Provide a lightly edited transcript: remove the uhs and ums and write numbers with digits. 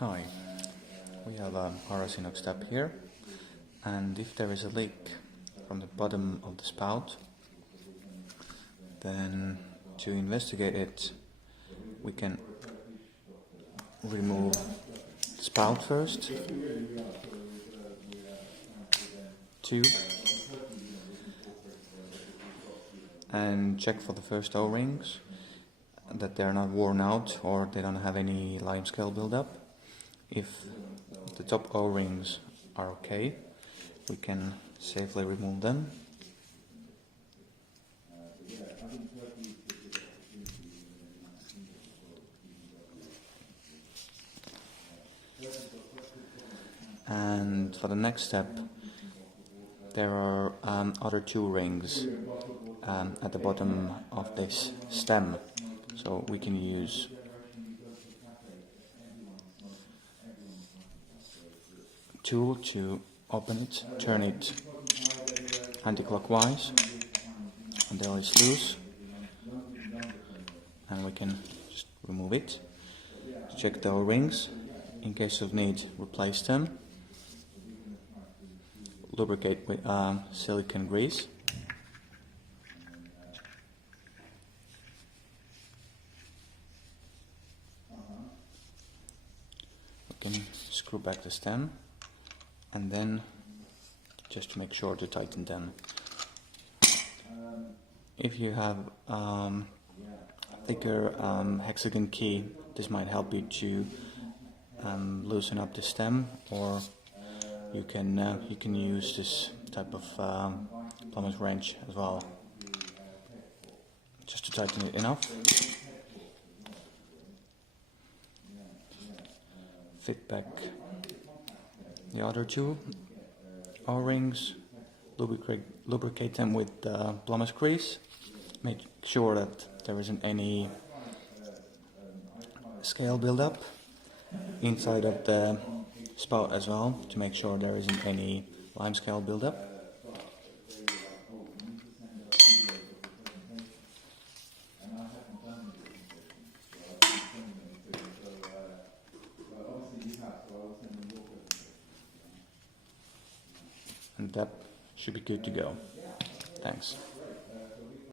Hi, we have a Inox tap here, and if there is a leak from the bottom of the spout, then to investigate it we can remove the spout first, tube, and check for the first O-rings, that they're not worn out or they don't have any limescale buildup. If the top O-rings are okay, we can safely remove them. And for the next step, there are other two rings at the bottom of this stem, so we can use a tool to open it, turn it anti-clockwise until it's loose, and we can just remove it. Check the O-rings, in case of need replace them. Lubricate with silicone grease. We can screw back the stem, and then just to make sure to tighten them. If you have a thicker hexagon key, this might help you to loosen up the stem, or you can use this type of plumber's wrench as well, just to tighten it enough. Fit back the other two O-rings, lubricate them with plumber's grease. Make sure that there isn't any scale buildup inside of the spout as well, to make sure there isn't any limescale buildup. And that should be good to go. Thanks.